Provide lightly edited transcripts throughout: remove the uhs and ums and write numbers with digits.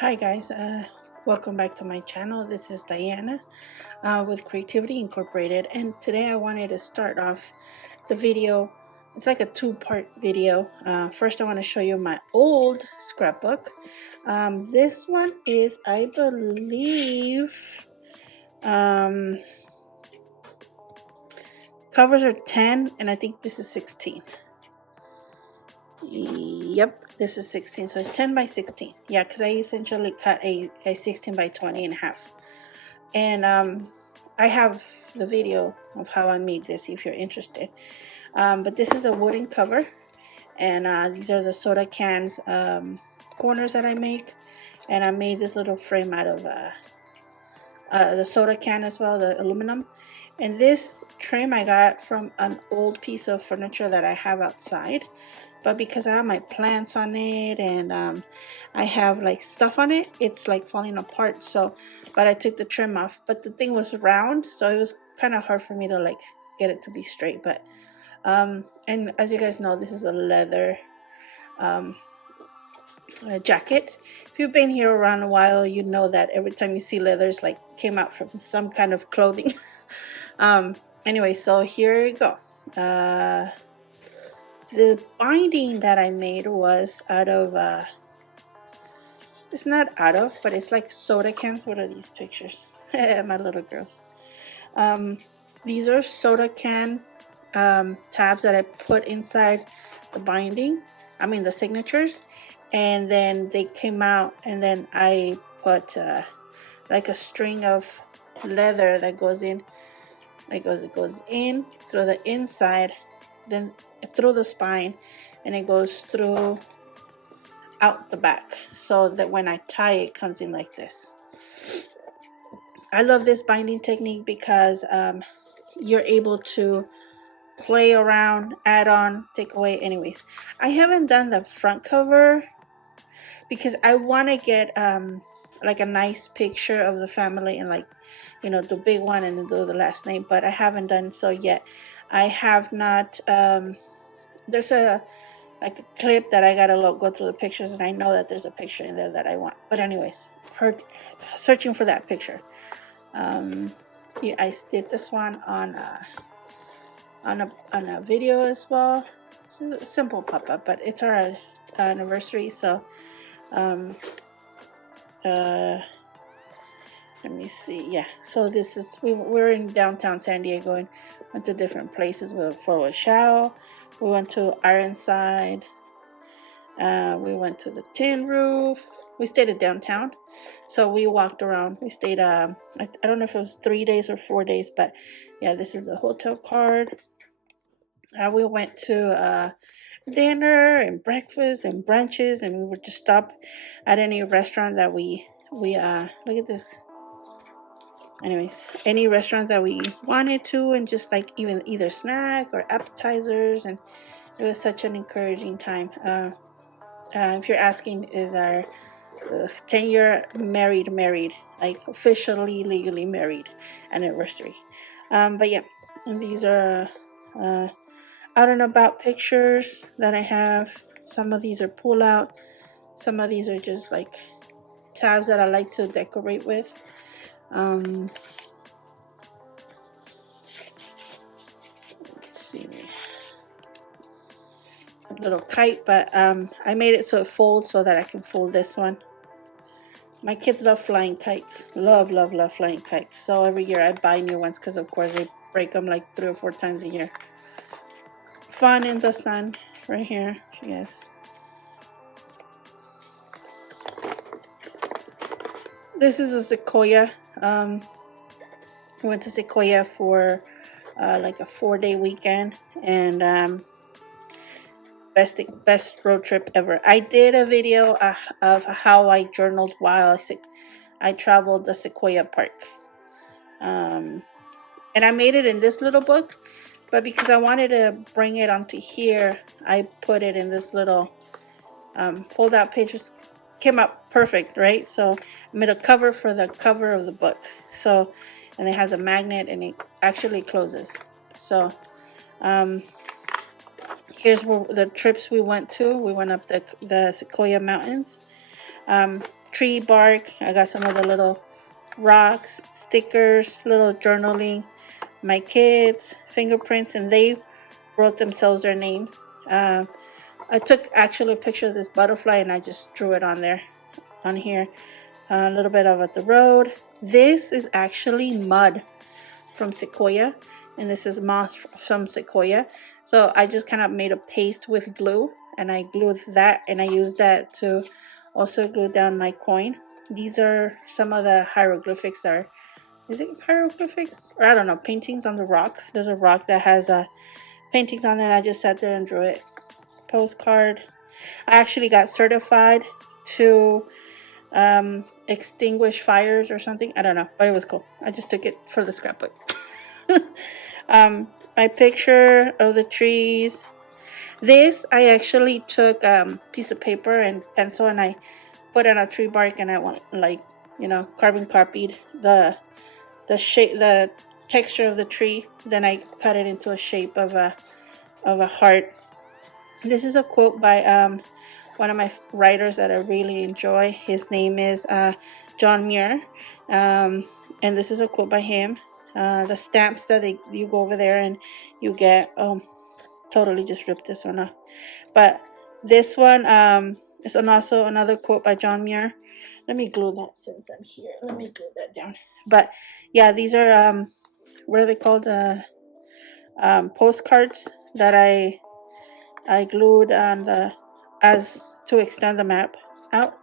Hi guys, welcome back to my channel. This is Diana with Creativity Incorporated, and today I wanted to start off the video. It's like a two-part video. First I want to show you my old scrapbook. This one is, I believe, covers are 10 and I think this is 16. Yep, this is 16, so it's 10 by 16. Yeah, because I essentially cut a 16 by 20 in half. And I have the video of how I made this if you're interested. But this is a wooden cover, and these are the soda cans corners that I make. And I made this little frame out of the soda can as well, the aluminum. And this trim I got from an old piece of furniture that I have outside. But because I have my plants on it and I have like stuff on it, it's like falling apart. So, but I took the trim off. But the thing was round, so it was kind of hard for me to like get it to be straight. But and as you guys know, this is a leather jacket. If you've been here around a while, you know that every time you see leathers like came out from some kind of clothing. Anyway, so here you go. The binding that I made was out of, it's not out of, but it's like soda cans. What are these pictures? My little girls. These are soda can tabs that I put inside the binding. I mean the signatures. And then they came out, and then I put like a string of leather that goes in. It goes in through the inside, then through the spine, and it goes through out the back, so that when I tie it comes in like this. I love this binding technique because you're able to play around, add on, take away. Anyways, I haven't done the front cover because I want to get like a nice picture of the family and like, you know, the big one and then do the last name, but I haven't done so yet. I have not. There's a like a clip that I gotta go through the pictures, and I know that there's a picture in there that I want. But anyways, searching for that picture. Yeah, I did this one on a video as well. It's a simple pop-up, but it's our anniversary, so let me see. Yeah, so this is we're in downtown San Diego and went to different places. We went for a show. We went to Ironside. We went to the Tin Roof. We stayed at downtown, so we walked around. We stayed. I don't know if it was 3 days or 4 days, but yeah, this is the hotel card. We went to dinner and breakfast and brunches, and we would just stop at any restaurant that we look at this. Anyways, any restaurant that we wanted to, and just like even either snack or appetizers, and it was such an encouraging time. If you're asking, is our 10-year married, like officially, legally married anniversary. But yeah, and these are out and about pictures that I have. Some of these are pull out. Some of these are just like tabs that I like to decorate with. Let's see, a little kite, but I made it so it folds so that I can fold this one. My kids love flying kites. Love flying kites. So every year I buy new ones because of course they break them like 3 or 4 times a year. Fun in the sun right here. Yes. This is a sequoia. We went to Sequoia for like a 4-day weekend, and best road trip ever. I did a video of how I journaled while I traveled the Sequoia Park, and I made it in this little book, but because I wanted to bring it onto here, I put it in this little fold out page. Came out perfect, right? So I made a cover for the cover of the book. So, and it has a magnet and it actually closes. So here's where the trips we went to. We went up the Sequoia Mountains. tree bark. I got some of the little rocks, stickers, little journaling, my kids, fingerprints, and they wrote themselves their names. I took actually a picture of this butterfly and I just drew it on there, on here. A little bit of the road. This is actually mud from sequoia, and this is moss from sequoia. So I just kind of made a paste with glue, and I glued that, and I used that to also glue down my coin. These are some of the hieroglyphics that are, is it hieroglyphics? Or I don't know, paintings on the rock. There's a rock that has paintings on it. I just sat there and drew it. Postcard. I actually got certified to extinguish fires or something. I don't know, but it was cool. I just took it for the scrapbook. My picture of the trees. This I actually took piece of paper and pencil and I put on a tree bark and I want like, you know, carbon copied the shape, the texture of the tree. Then I cut it into a shape of a heart. This is a quote by one of my writers that I really enjoy. His name is John Muir, and this is a quote by him. The stamps that you go over there and you get, totally just ripped this one off. But this one is also another quote by John Muir. Let me glue that since I'm here. Let me glue that down. But yeah, these are what are they called? Postcards that I glued on the, as to extend the map out.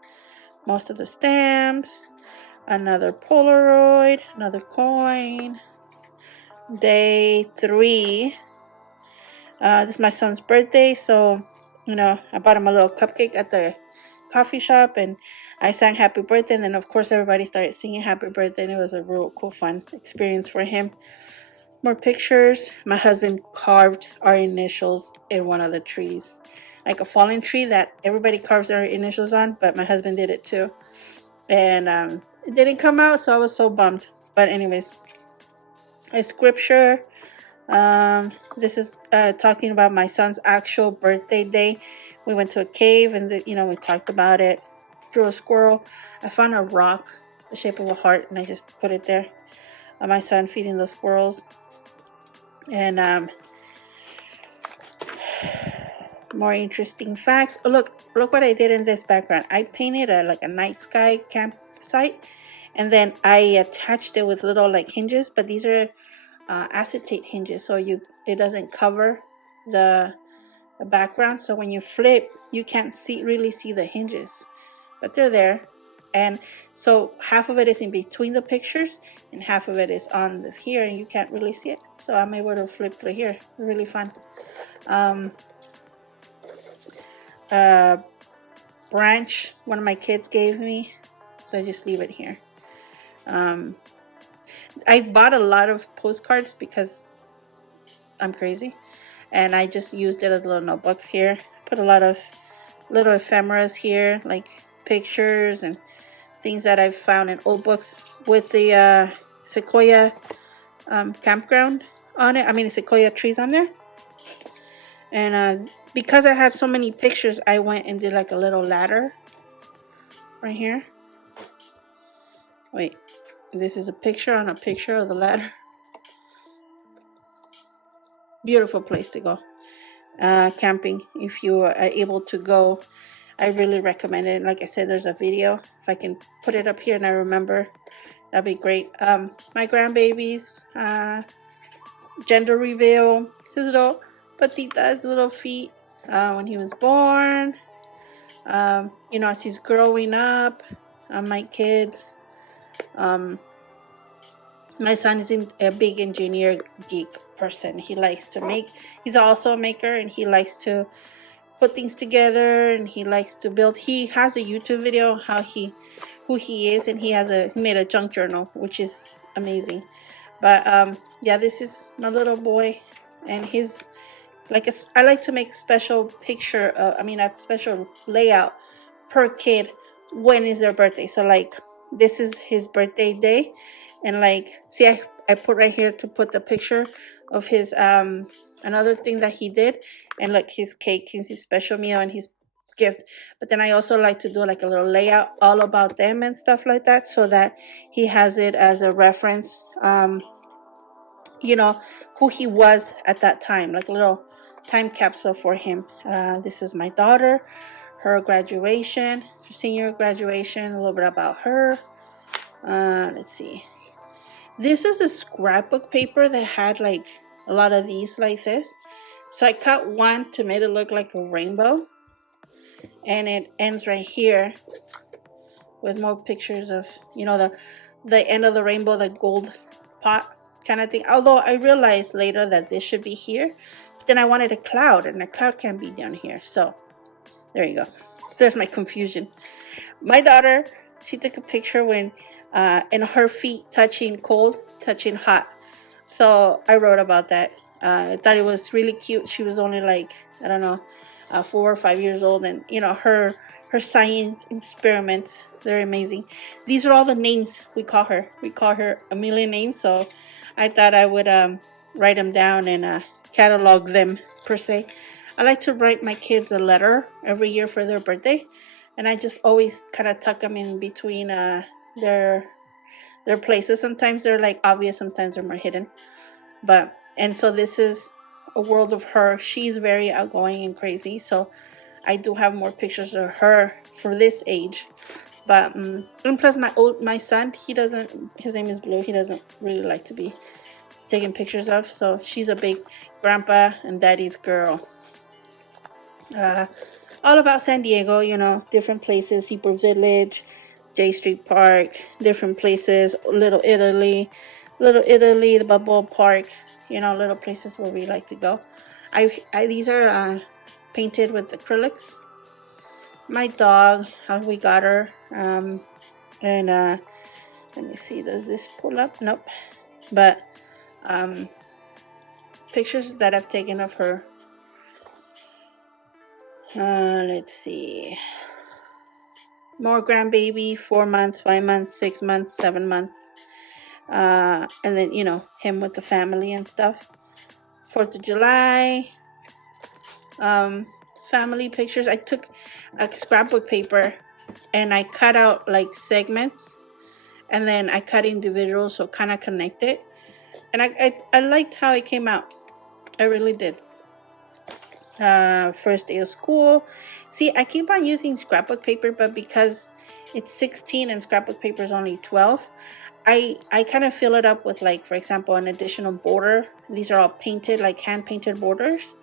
Most of the stamps, another Polaroid, another coin. Day 3. This is my son's birthday, so you know I bought him a little cupcake at the coffee shop, and I sang happy birthday, and then of course everybody started singing happy birthday, and it was a real cool, fun experience for him. More pictures. My husband carved our initials in one of the trees, like a fallen tree that everybody carves their initials on, but my husband did it too, and it didn't come out, so I was so bummed. But anyways, a scripture. This is talking about my son's actual birthday day. We went to a cave and we talked about it. Drew a squirrel. I found a rock the shape of a heart and I just put it there. My son feeding the squirrels. And more interesting facts. Oh, look what I did in this background. I painted like a night sky campsite, and then I attached it with little like hinges, but these are acetate hinges, so it doesn't cover the background, so when you flip you can't really see the hinges, but they're there. And so half of it is in between the pictures and half of it is on here and you can't really see it, so I'm able to flip through here. Really fun. Branch one of my kids gave me, so I just leave it here. I bought a lot of postcards because I'm crazy, and I just used it as a little notebook here. Put a lot of little ephemeras here, like pictures and things that I've found in old books with the sequoia campground on it. I mean, sequoia trees on there. And because I had so many pictures, I went and did like a little ladder right here. Wait, this is a picture on a picture of the ladder. Beautiful place to go camping if you are able to go. I really recommend it. Like I said, there's a video. If I can put it up here and I remember, that'd be great. My grandbabies, gender reveal, his little patitas, little feet when he was born. As he's growing up, my kids. My son is a big engineer geek person. He likes to make. He's also a maker, and he likes to put things together, and he likes to build. He has a YouTube video who he is, and he made a junk journal, which is amazing. But yeah, this is my little boy, and his I like to make special picture. A special layout per kid when is their birthday. So like this is his birthday day, and like see I put right here to put the picture of his another thing that he did, and like his cake, his special meal, and he's gift. But then I also like to do like a little layout all about them and stuff like that, so that he has it as a reference, you know, who he was at that time, like a little time capsule for him. This is my daughter, her graduation, her senior graduation, a little bit about her. Let's see. This is a scrapbook paper that had like a lot of these like this. So I cut one to make it look like a rainbow. And it ends right here with more pictures of, you know, the end of the rainbow, the gold pot kind of thing. Although I realized later that this should be here. But then I wanted a cloud, and a cloud can't be down here. So there you go. There's my confusion. My daughter, she took a picture when and her feet touching cold, touching hot. So I wrote about that. I thought it was really cute. She was only like, I don't know, 4 or 5 years old, and you know, her science experiments, they're amazing. These are all the names we call her. We call her a million names. So I thought I would write them down and catalog them per se. I like to write my kids a letter every year for their birthday, and I just always kind of tuck them in between their places. Sometimes they're like obvious, sometimes they're more hidden. And so this is a world of her. She's very outgoing and crazy, so I do have more pictures of her for this age. But and plus my son, his name is Blue, he doesn't really like to be taken pictures of, so she's a big grandpa and daddy's girl. All about San Diego, you know, different places, Seaport Village, J Street Park, different places, Little Italy, the Bubble Park, you know, little places where we like to go. These are painted with acrylics. My dog, how we got her, and let me see, does this pull up? Nope. But pictures that I've taken of her. Let's see. More grandbaby, 4 months, 5 months, 6 months, 7 months. And then, you know, him with the family and stuff. 4th of July. Family pictures. I took a scrapbook paper and I cut out like segments. And then I cut individuals, so kind of connected. And I liked how it came out. I really did. First day of school. See, I keep on using scrapbook paper, but because it's 16 and scrapbook paper is only 12, I kind of fill it up with, like, for example, an additional border. These are all painted, like hand painted borders,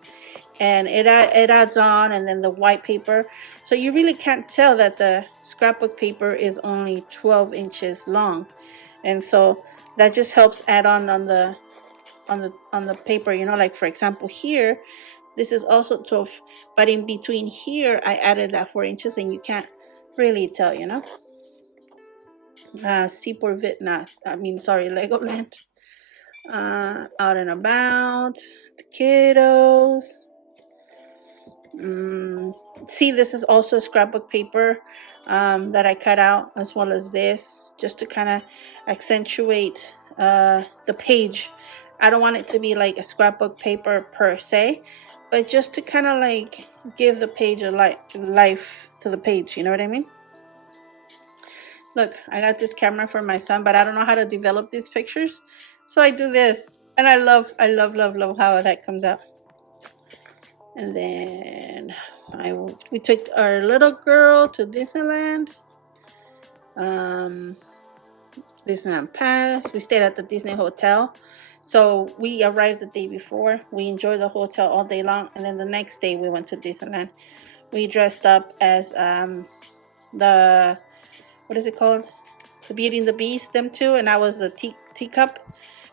and it adds on, and then the white paper. So you really can't tell that the scrapbook paper is only 12 inches long, and so that just helps add on the paper. You know, like for example here. This is also 12, but in between here, I added that 4 inches, and you can't really tell, you know. Seaport Vitnas, Legoland. Out and about, the kiddos. See, this is also scrapbook paper that I cut out, as well as this, just to kind of accentuate the page. I don't want it to be like a scrapbook paper per se, but just to kind of like give the page a life to the page, you know what I mean? Look, I got this camera for my son, but I don't know how to develop these pictures, so I do this, and I love how that comes out. And then we took our little girl to Disneyland. Disneyland Pass. We stayed at the Disney Hotel. So we arrived the day before. We enjoyed the hotel all day long, and then the next day we went to Disneyland. We dressed up as the, what is it called? The Beauty and the Beast, them two, and I was the teacup,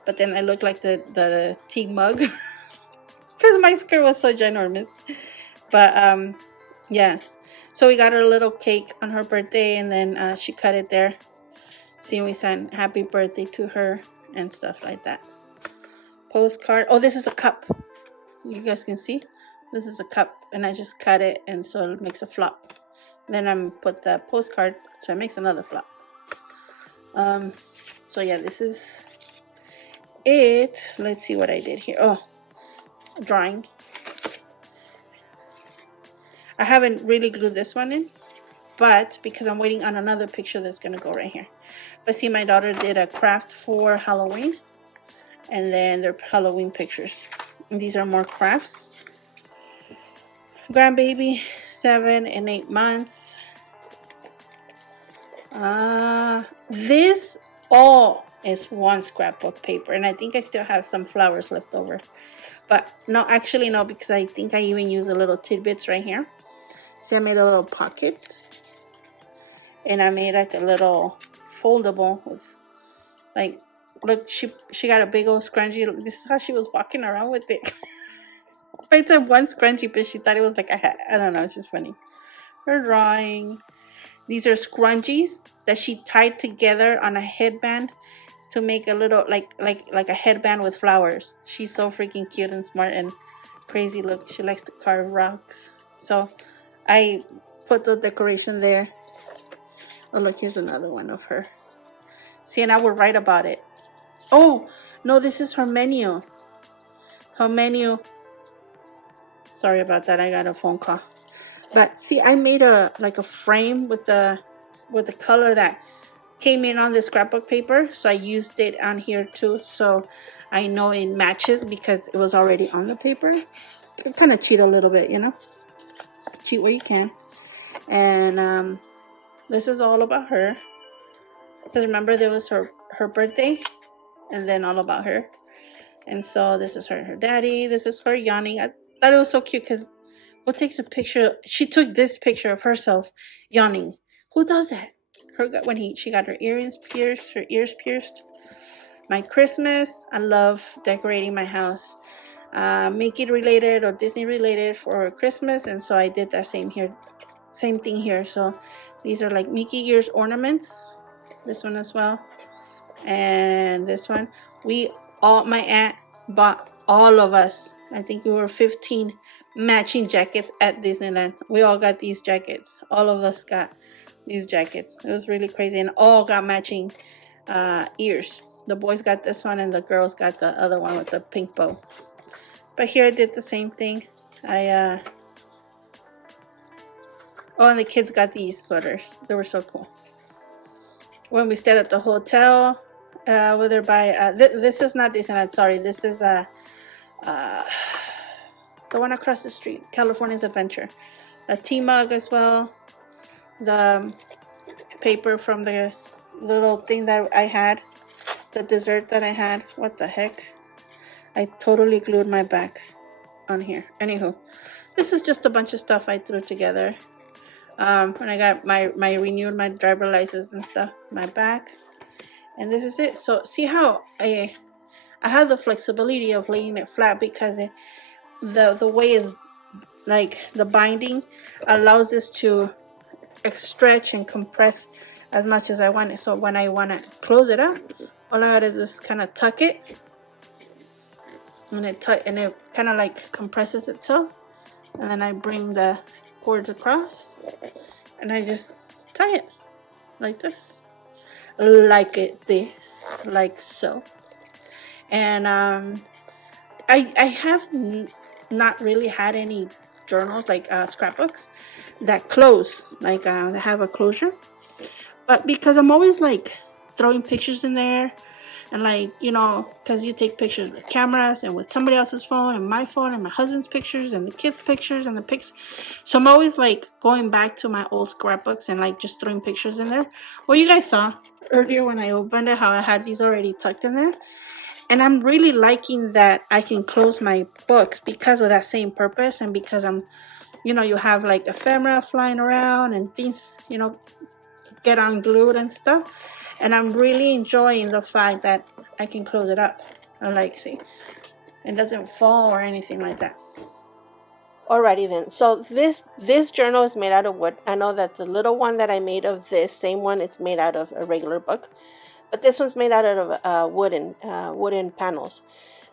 but then I looked like the tea mug because my skirt was so ginormous. But yeah, so we got her a little cake on her birthday, and then she cut it there. See, we sang happy birthday to her and stuff like that. Postcard. Oh, this is a cup. You guys can see this is a cup, and I just cut it, and so it makes a flop. Then I'm put the postcard, so it makes another flop. So yeah, this is it. Let's see what I did here. Oh, drawing. I haven't really glued this one in, but because I'm waiting on another picture that's going to go right here. But see, my daughter did a craft for Halloween, and then they're Halloween pictures. And these are more crafts. Grandbaby, 7 and 8 months. This all is one scrapbook paper, and I think I still have some flowers left over. But no, actually no, because I think I even use a little tidbits right here. See, I made a little pocket, and I made like a little foldable with, like, look, she got a big old scrunchie. This is how she was walking around with it. I said one scrunchie, but she thought it was like a hat. I don't know, it's just funny. Her drawing. These are scrunchies that she tied together on a headband to make a little like a headband with flowers. She's so freaking cute and smart and crazy. Look, she likes to carve rocks. So I put the decoration there. Oh, look, here's another one of her. See, and I will write about it. Oh, no, this is her menu. Her menu. Sorry about that. I got a phone call. But see, I made a frame with the color that came in on the scrapbook paper. So I used it on here too. So I know it matches because it was already on the paper. I kind of cheat a little bit, you know. Cheat where you can. And this is all about her. Because remember, there was her birthday. And then all about her. And so this is her daddy. This is her yawning. I thought it was so cute because who takes a picture? She took this picture of herself yawning. Who does that? She got her earrings pierced, her ears pierced. My Christmas, I love decorating my house. Mickey related or Disney related for Christmas, and so I did that same thing here. So these are like Mickey ears ornaments. This one as well, and this one. My aunt bought all of us. I think we were 15 matching jackets at Disneyland. We all got these jackets. All of us got these jackets. It was really crazy, and all got matching ears. The boys got this one, and the girls got the other one with the pink bow. But here I did the same thing. Oh, and the kids got these sweaters. They were so cool. When we stayed at the hotel, whether by this is not Disneyland. Sorry, this is the one across the street, California's Adventure. A tea mug as well. The paper from the little thing that I had. The dessert that I had. What the heck? I totally glued my back on here. Anywho, this is just a bunch of stuff I threw together. When I got renewed my driver license and stuff. My back. And this is it. So see how I have the flexibility of laying it flat because the way is like the binding allows this to stretch and compress as much as I want it. So when I want to close it up, all I gotta do is kind of tuck it, and it kind of like compresses itself, and then I bring the cords across, and I just tie it like this, like so. And I have not really had any journals like scrapbooks that close, like that have a closure. But because I'm always like throwing pictures in there, and like, you know, because you take pictures with cameras and with somebody else's phone and my phone and my husband's pictures and the kids' pictures and the pics. So I'm always like going back to my old scrapbooks and like just throwing pictures in there. Well, you guys saw earlier when I opened it how I had these already tucked in there. And I'm really liking that I can close my books because of that same purpose, and because I'm, you know, you have like ephemera flying around and things, you know, get unglued and stuff. And I'm really enjoying the fact that I can close it up. I like, see, it doesn't fall or anything like that. Alrighty then, so this journal is made out of wood. I know that the little one that I made of this same one, it's made out of a regular book. But this one's made out of wooden panels.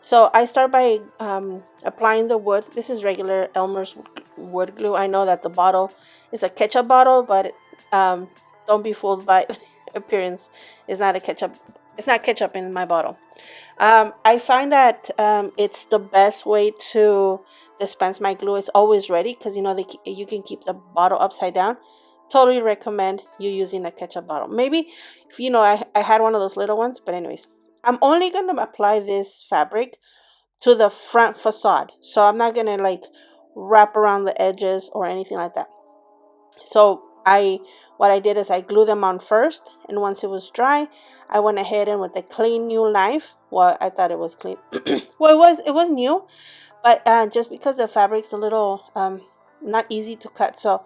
So I start by applying the wood. This is regular Elmer's wood glue. I know that the bottle is a ketchup bottle, but don't be fooled by the appearance. It's not ketchup in my bottle. I find that it's the best way to dispense my glue. It's always ready because you know you can keep the bottle upside down. Totally recommend you using a ketchup bottle. Maybe if you know I had one of those little ones, but anyways, I'm only gonna apply this fabric to the front facade, so I'm not gonna like wrap around the edges or anything like that. So what I did is I glued them on first, and once it was dry, I went ahead and with a clean new knife. Well, I thought it was clean. Well, it was new, but just because the fabric's a little not easy to cut, so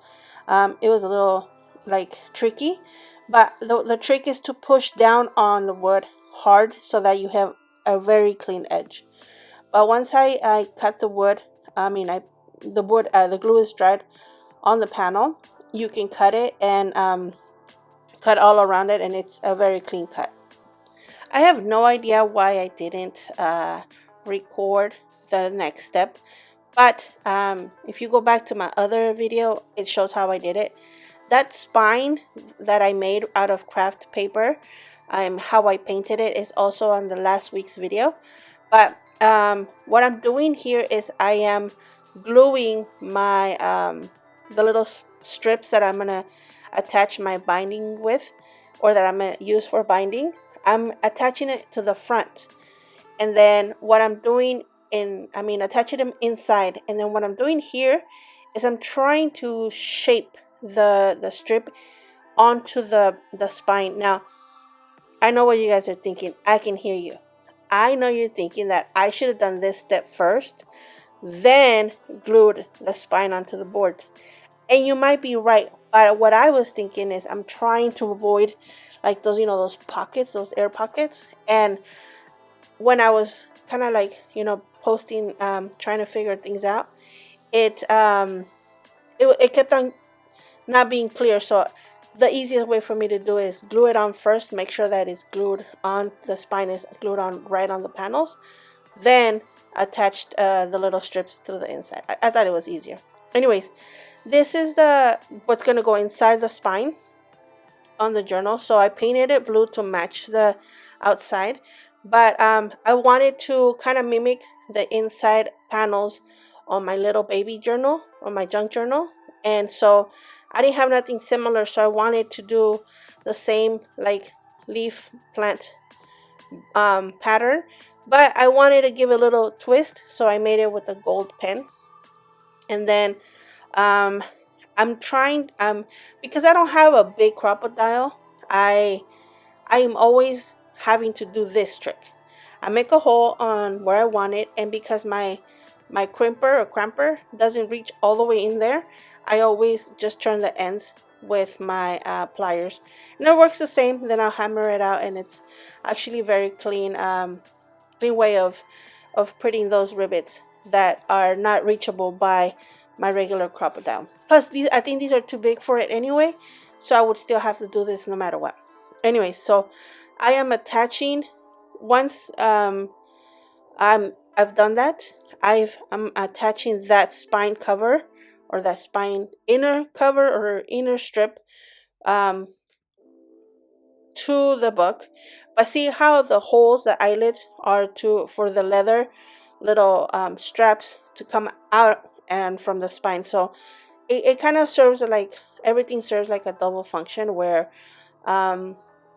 it was a little like tricky. But the trick is to push down on the wood hard so that you have a very clean edge. But once I cut the wood, I mean I the wood the glue is dried on the panel, you can cut it and cut all around it, and it's a very clean cut. I have no idea why I didn't record the next step, but if you go back to my other video, it shows how I did it. That spine that I made out of craft paper, how I painted it, is also on the last week's video. But what I'm doing here is I am gluing my the little strips that I'm gonna attach my binding with, or that I'm gonna use for binding. I'm attaching it to the front, and then what I'm doing attaching them inside, and then what I'm doing here is I'm trying to shape the strip onto the spine. Now I know what you guys are thinking. I can hear you. I know you're thinking that I should have done this step first, then glued the spine onto the board. And you might be right. But what I was thinking is I'm trying to avoid like those, those pockets, those air pockets. And when I was kind of like, posting, trying to figure things out, it kept on not being clear. So the easiest way for me to do is glue it on first, make sure that it's glued on, the spine is glued on right on the panels, then attached the little strips to the inside. I thought it was easier. Anyways, this is what's going to go inside the spine on the journal. So I painted it blue to match the outside, but I wanted to kind of mimic the inside panels on my little baby journal, on my junk journal. And so I didn't have nothing similar, so I wanted to do the same like leaf plant pattern, but I wanted to give a little twist, so I made it with a gold pen. And then I'm trying because I don't have a big crocodile, I'm always having to do this trick. I make a hole on where I want it, and because my crimper doesn't reach all the way in there, I always just turn the ends with my pliers, and it works the same. Then I'll hammer it out, and it's actually very clean way of putting those rivets that are not reachable by my regular crocodile. Plus, I think these are too big for it anyway, so I would still have to do this no matter what. Anyway, so I am attaching once I've done that. I'm attaching that spine cover, or that spine inner cover or inner strip um, to the book. But see how the holes, the eyelets, are for the leather little straps to come out and from the spine. So it kind of serves like, everything serves like a double function where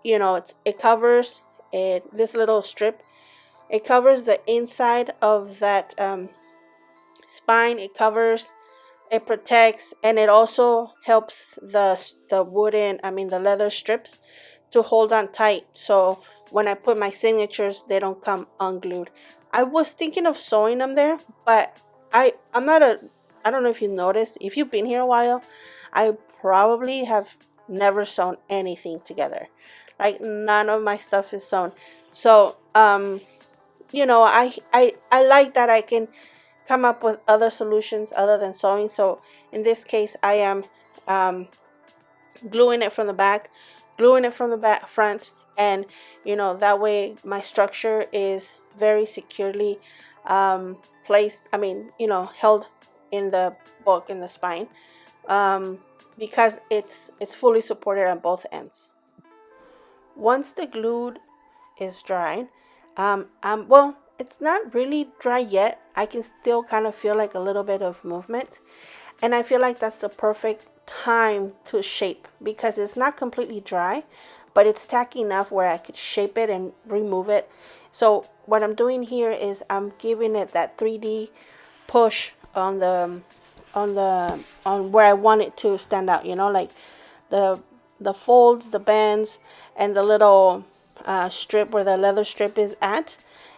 it covers this little strip. It covers the inside of that spine. It protects, and it also helps the leather strips to hold on tight. So when I put my signatures, they don't come unglued. I was thinking of sewing them there, but I'm not I don't know if you noticed. If you've been here a while, I probably have never sewn anything together. Like, none of my stuff is sewn. So I like that I can come up with other solutions other than sewing. So in this case, I am gluing it from the back, gluing it from the back front, and that way my structure is very securely placed. Held in the book, in the spine, because it's fully supported on both ends. Once the glue is dry, Well, it's not really dry yet. I can still kind of feel like a little bit of movement. And I feel like that's the perfect time to shape because it's not completely dry, but it's tacky enough where I could shape it and remove it. So what I'm doing here is I'm giving it that 3D push on where I want it to stand out, like the folds, the bands, and the little strip where the leather strip is at.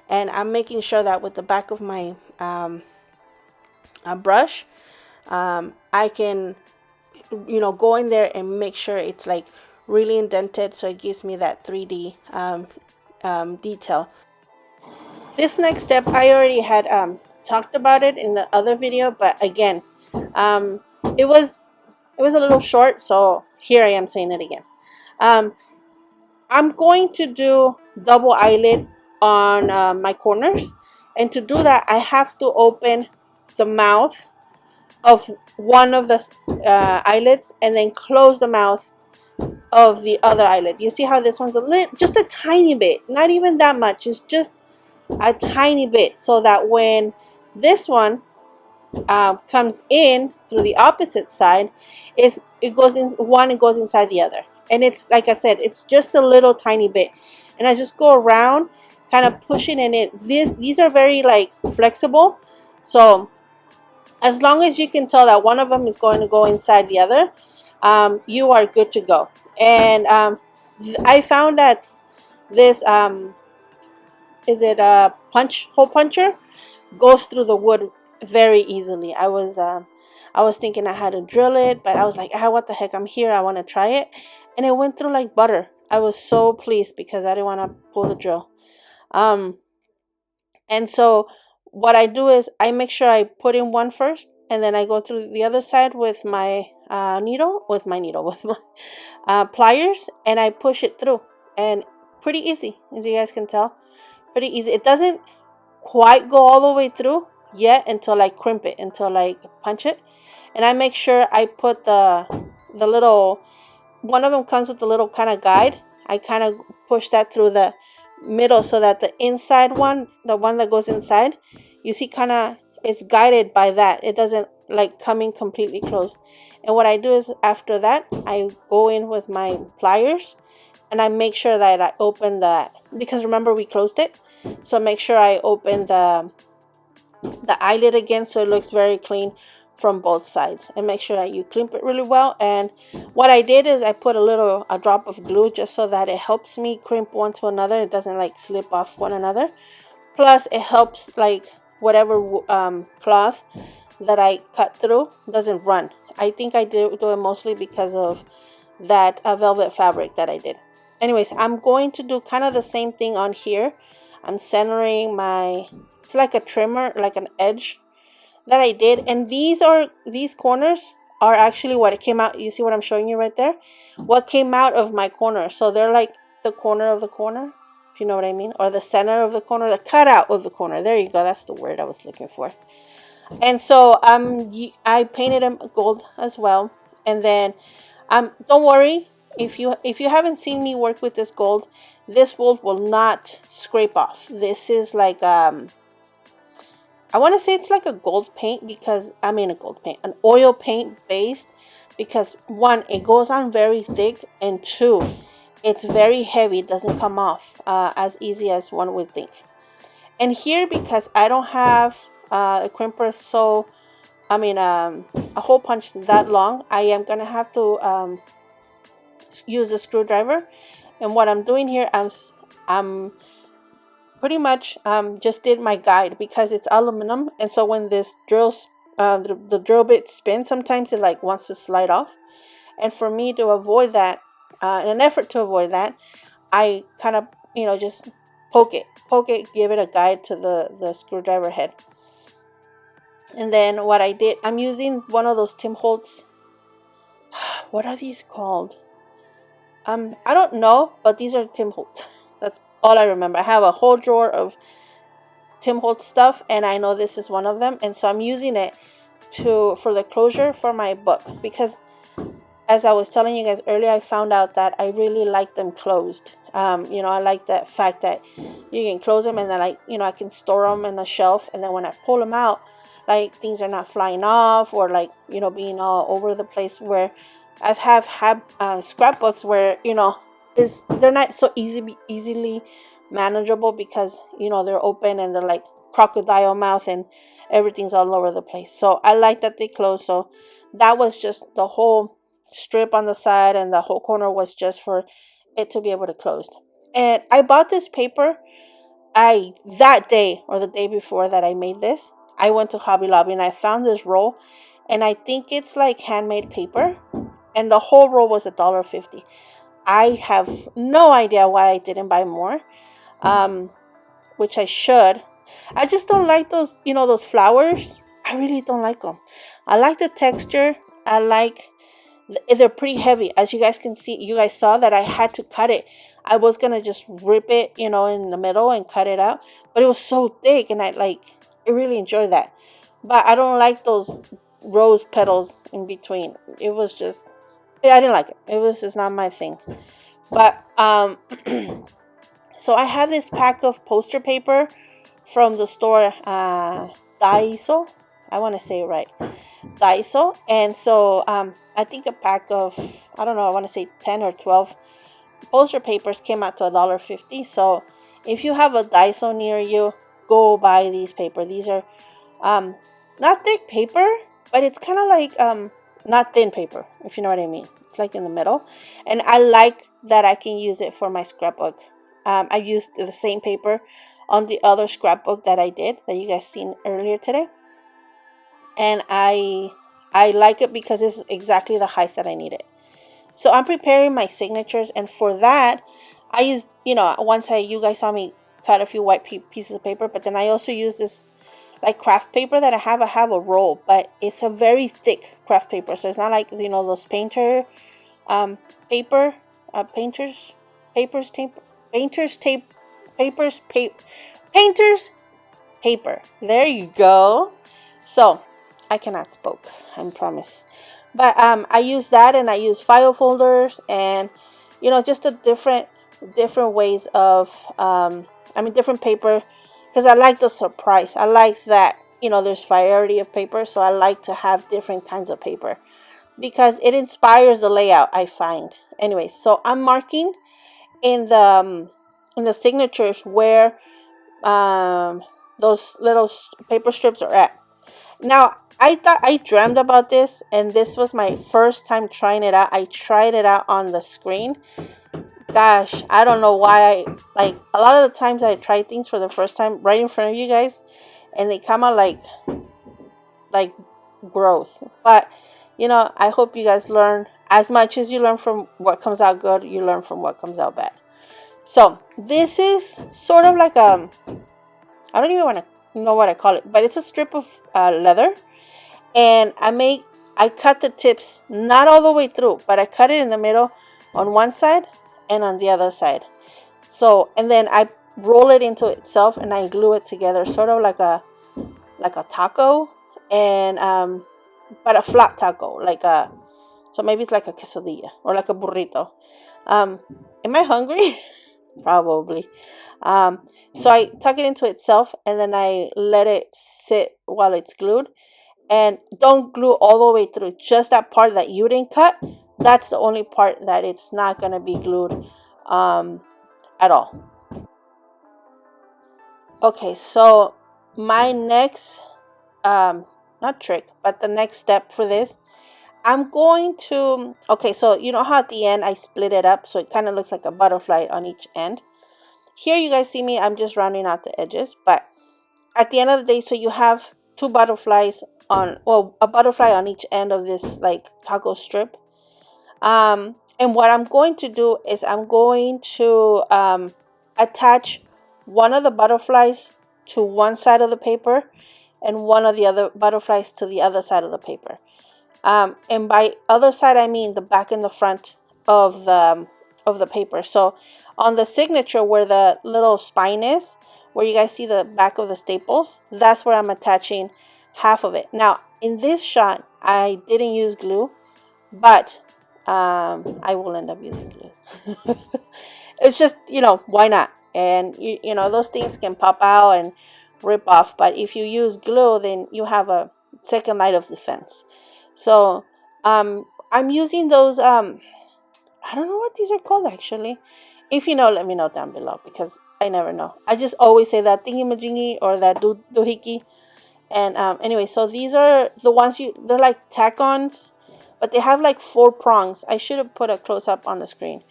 And I'm making sure that with the back of my brush, I can go in there and make sure it's like really indented, so it gives me that 3D detail. This next step, I already had talked about it in the other video, but again, um, it was a little short, so here I am saying it again. I'm going to do double eyelid on my corners, and to do that I have to open the mouth of one of the eyelids and then close the mouth of the other eyelid. You see how this one's just a tiny bit, not even that much, it's just a tiny bit, so that when this one comes in through the opposite side, it goes inside the other. And it's like I said, it's just a little tiny bit, and I just go around kind of pushing in it. These are very like flexible, so as long as you can tell that one of them is going to go inside the other, you are good to go. And I found that this is it a hole puncher, goes through the wood very easily. I was thinking I had to drill it, but I was like, what the heck, I'm here, I want to try it. And it went through like butter. I was so pleased because I didn't want to pull the drill. And so what I do is I make sure I put in one first, and then I go through the other side with my with my pliers, and I push it through. And pretty easy, as you guys can tell, pretty easy. It doesn't quite go all the way through yet until I crimp it, until I punch it. And I make sure I put the little, one of them comes with a little kind of guide. I kind of push that through the middle so that the inside one, the one that goes inside, you see kind of it's guided by that. It doesn't like come in completely closed. And what I do is after that, I go in with my pliers and I make sure that I open that, because remember we closed it. So make sure I open the eyelid again so it looks very clean from both sides, and make sure that you crimp it really well. And what I did is I put a drop of glue just so that it helps me crimp one to another. It doesn't like slip off one another. Plus it helps like whatever cloth that I cut through doesn't run. I think I do it mostly because of that velvet fabric that I did. Anyways, I'm going to do kind of the same thing on here. I'm centering it's like a trimmer, like an edge that I did. And these corners are actually what it came out. You see what I'm showing you right there? What came out of my corner. So they're like the corner of the corner, if you know what I mean, or the center of the corner, the cutout of the corner. There you go. That's the word I was looking for. And so I painted them gold as well. And then don't worry, if you haven't seen me work with this gold will not scrape off. This is like I want to say it's like a gold paint, because an oil paint based, because one, it goes on very thick, and two, it's very heavy. It doesn't come off as easy as one would think. And here, because I don't have a crimper, a hole punch that long, I am gonna have to use a screwdriver. And what I'm doing here, I'm pretty much just did my guide, because it's aluminum, and so when this drills the drill bit spins, sometimes it like wants to slide off. And for me to avoid that, in an effort to avoid that, I kind of just poke it, give it a guide to the screwdriver head. And then what I did, I'm using one of those Tim Holtz, what are these called? I don't know, but these are Tim Holtz. That's all I remember. I have a whole drawer of Tim Holtz stuff, and I know this is one of them. And so I'm using it for the closure for my book, because as I was telling you guys earlier, I found out that I really like them closed. You know, I like that fact that you can close them, and then, like, you know, I can store them in a shelf, and then when I pull them out, like, things are not flying off, or, like, you know, being all over the place. Where I've had scrapbooks where, you know, they're not so easily manageable, because, you know, they're open and they're like crocodile mouth, and everything's all over the place. So I like that they close. So that was just the whole strip on the side, and the whole corner was just for it to be able to close. And I bought this paper. That day, or the day before that I made this, I went to Hobby Lobby and I found this roll, and I think it's like handmade paper, and the whole roll was $1.50. I have no idea why I didn't buy more, um, which I should. I just don't like those, you know, those flowers. I really don't like them. I like the texture. I like, they're pretty heavy. As you guys can see, you guys saw that I had to cut it. I was gonna just rip it, you know, in the middle and cut it out, but it was so thick, and I really enjoyed that. But I don't like those rose petals in between. It was just, yeah, I didn't like it. It was just not my thing. But so I have this pack of poster paper from the store Daiso. I want to say it right, Daiso. And so I think a pack of, I don't know, I want to say 10 or 12 poster papers came out to $1.50. So if you have a Daiso near you, go buy these paper. These are not thick paper, but it's kind of like not thin paper, if you know what I mean. It's like in the middle, and I like that I can use it for my scrapbook. I used the same paper on the other scrapbook that I did, that you guys seen earlier today, and I like it because it's exactly the height that I needed. So I'm preparing my signatures, and for that I used, you know, you guys saw me cut a few white pieces of paper, but then I also use this like craft paper that I have a roll, but it's a very thick craft paper, so it's not like, you know, those paper, painters papers tape painters tape papers paper painters paper. There you go. So I cannot spoke, I promise. But I use that, and I use file folders, and, you know, just a different ways of different paper, because I like the surprise. I like that, you know, there's variety of paper, so I like to have different kinds of paper because it inspires the layout, I find. Anyway, so I'm marking in the signatures where um those little paper strips are at. Now, I thought I dreamed about this, and this was my first time trying it out. I tried it out on the screen. Gosh, I don't know why. Like, a lot of the times I try things for the first time right in front of you guys, and they come out like gross. But, you know, I hope you guys learn. As much as you learn from what comes out good, you learn from what comes out bad. So this is sort of like I don't even want to know what I call it, but it's a strip of leather, and I cut the tips not all the way through, but I cut it in the middle on one side and on the other side. So, and then I roll it into itself, and I glue it together, sort of like a taco, and but a flat taco, so maybe it's like a quesadilla or like a burrito. Am I hungry? Probably. So I tuck it into itself, and then I let it sit while it's glued. And don't glue all the way through, just that part that you didn't cut. That's the only part that it's not going to be glued at all. Okay, so my next, not trick, but the next step for this, I'm going to, okay, so you know how at the end I split it up so it kind of looks like a butterfly on each end. Here you guys see me, I'm just rounding out the edges, but at the end of the day, so you have two butterflies a butterfly on each end of this like taco strip. And what I'm going to do is I'm going to attach one of the butterflies to one side of the paper, and one of the other butterflies to the other side of the paper. And by other side, I mean the back and the front of the paper. So on the signature, where the little spine is, where you guys see the back of the staples, that's where I'm attaching half of it. Now, in this shot, I didn't use glue, but I will end up using glue. It's just, why not? And those things can pop out and rip off, but if you use glue, then you have a second line of defense. So I'm using those I don't know what these are called actually. If you know, let me know down below, because I never know. I just always say that thingy-majingy or that doohickey. And anyway, so these are the ones they're like tack-ons, but they have like 4 prongs. I should have put a close-up on the screen.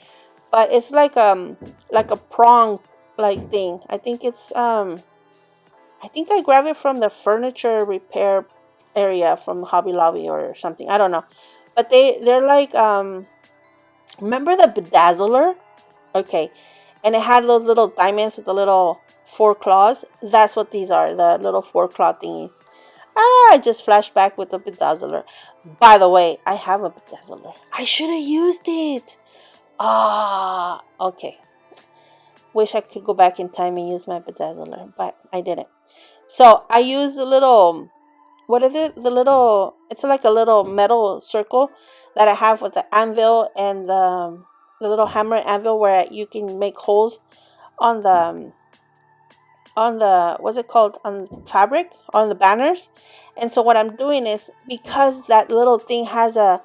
But it's like a prong like thing. I think I grabbed it from the furniture repair area from Hobby Lobby or something. I don't know. But they're like remember the bedazzler? Okay. And it had those little diamonds with the little 4 claws. That's what these are, the little 4 claw thingies. I just flashed back with the bedazzler. By the way, I have a bedazzler. I should have used it. Okay. Wish I could go back in time and use my bedazzler, but I didn't. So I used the little, what is it? It's like a little metal circle that I have with the anvil and the little hammer anvil where you can make holes on the what's it called, on fabric, on the banners. And so what I'm doing is, because that little thing has a,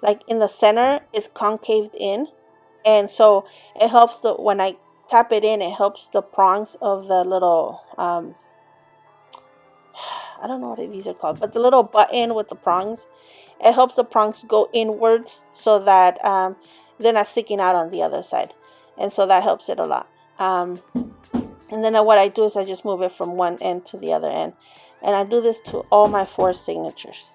like in the center is concaved in, and so it helps when I tap it in, it helps the prongs of the little I don't know what these are called, but the little button with the prongs, it helps the prongs go inwards so that they're not sticking out on the other side, and so that helps it a lot. And then what I do is I just move it from one end to the other end, and I do this to all my 4 signatures.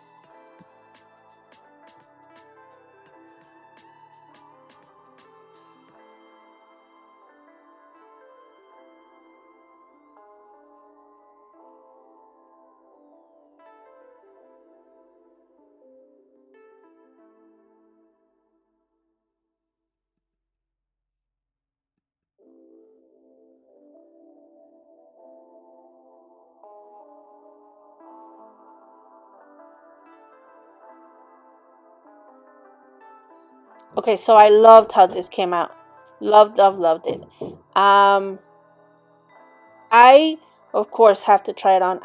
Okay, so I loved how this came out. Loved it. I, of course, have to try it on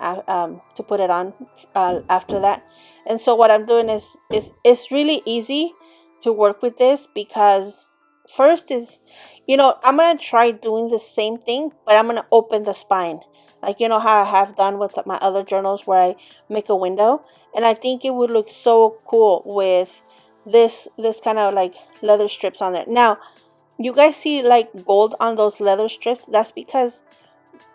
to put it on after that. And so what I'm doing is it's really easy to work with this, because first is, I'm going to try doing the same thing, but I'm going to open the spine. Like, how I have done with my other journals where I make a window. And I think it would look so cool with this kind of like leather strips on there. Now, you guys see like gold on those leather strips. That's because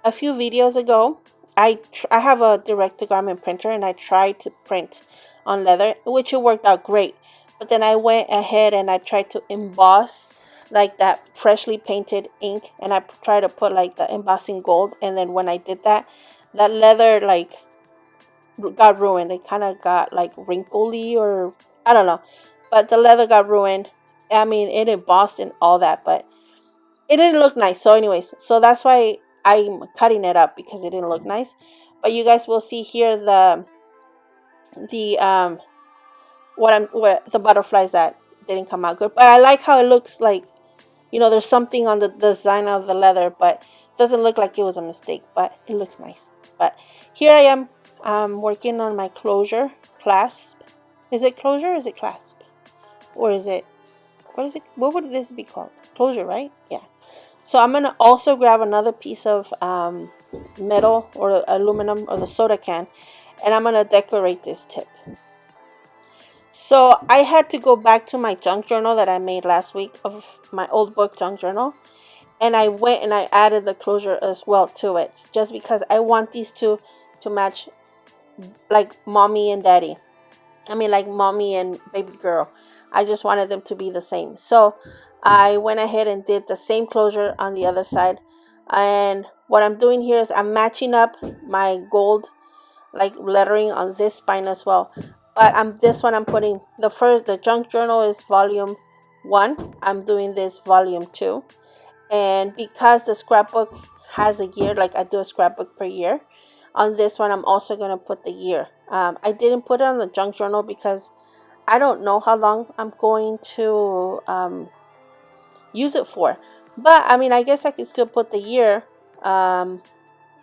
a few videos ago, I have a direct-to-garment printer, and I tried to print on leather, which it worked out great. But then I went ahead and I tried to emboss like that freshly painted ink, and I tried to put like the embossing gold. And then when I did that, that leather like got ruined. It kind of got like wrinkly, or I don't know, but the leather got ruined. I mean, it embossed and all that, but it didn't look nice. So anyways, so that's why I'm cutting it up, because it didn't look nice. But you guys will see here the what the butterflies that didn't come out good. But I like how it looks like, there's something on the design of the leather, but it doesn't look like it was a mistake, but it looks nice. But here I am working on my closure clasp. Is it closure? Is it clasp? Or is it, what would this be called? Closure, right? Yeah. So I'm going to also grab another piece of metal or aluminum or the soda can, and I'm going to decorate this tip. So I had to go back to my junk journal that I made last week, of my old book junk journal, and I went and I added the closure as well to it, just because I want these two to match, like mommy and daddy. I mean, like mommy and baby girl. I just wanted them to be the same. So I went ahead and did the same closure on the other side. And what I'm doing here is I'm matching up my gold like lettering on this spine as well. But this one I'm putting the junk journal is volume 1. I'm doing this volume 2. And because the scrapbook has a year, like I do a scrapbook per year, on this one I'm also going to put the year. I didn't put it on the junk journal because I don't know how long I'm going to use it for. But I mean, I guess I could still put the year, um,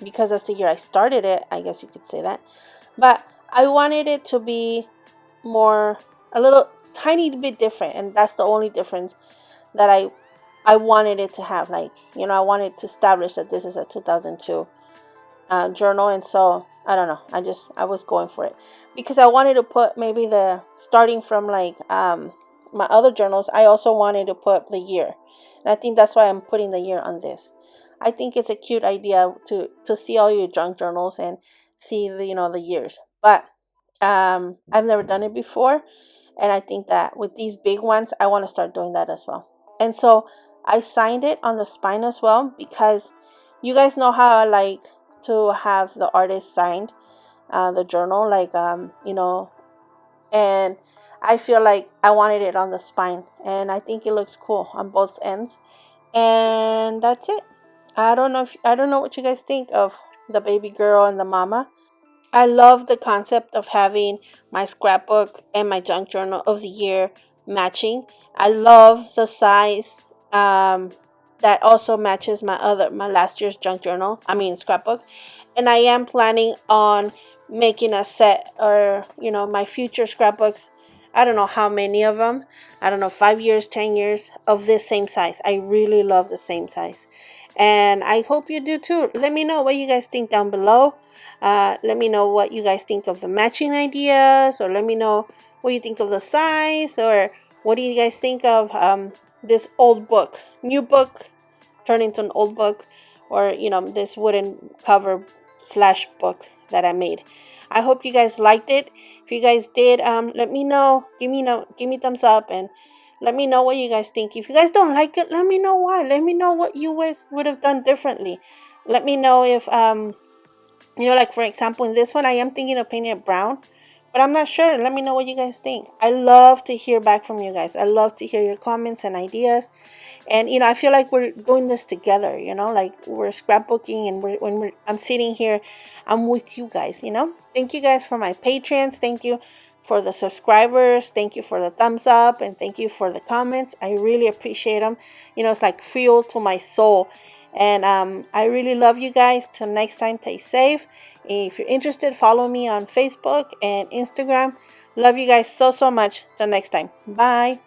because that's the year I started it. I guess you could say that. But I wanted it to be more, a little tiny bit different, and that's the only difference that I wanted it to have. Like, I wanted to establish that this is a 2002 journal. And so I don't know, I was going for it because I wanted to put maybe the starting from like my other journals. I also wanted to put the year, and I think that's why I'm putting the year on this. I think it's a cute idea to see all your junk journals and see the the years. But I've never done it before, and I think that with these big ones I want to start doing that as well. And so I signed it on the spine as well, because you guys know how I like to have the artist signed the journal, like and I feel like I wanted it on the spine, and I think it looks cool on both ends. And that's it. I don't know what you guys think of the baby girl and the mama. I love the concept of having my scrapbook and my junk journal of the year matching. I love the size, that also matches my last year's junk journal. I mean scrapbook. And I am planning on making a set, or my future scrapbooks. I don't know how many of them. I don't know, 5 years, 10 years of this same size. I really love the same size, and I hope you do too. Let me know what you guys think down below. Let me know what you guys think of the matching ideas, or let me know what you think of the size, or what do you guys think of this old book, new book turned into an old book, or this wooden cover slash book that I made. I hope you guys liked it. If you guys did, let me know. Give me thumbs up, and let me know what you guys think. If you guys don't like it, let me know why. Let me know what you guys would have done differently. Let me know if like for example, in this one I am thinking of painting it brown, but I'm not sure. Let me know what you guys think. I love to hear back from you guys. I love to hear your comments and ideas. And I feel like we're doing this together, like we're scrapbooking, and I'm sitting here, I'm with you guys. Thank you guys for my patrons. Thank you for the subscribers. Thank you for the thumbs up, and thank you for the comments. I really appreciate them. It's like fuel to my soul. And I really love you guys. Till next time, stay safe. If you're interested, follow me on Facebook and Instagram. Love you guys so much. Till next time, bye.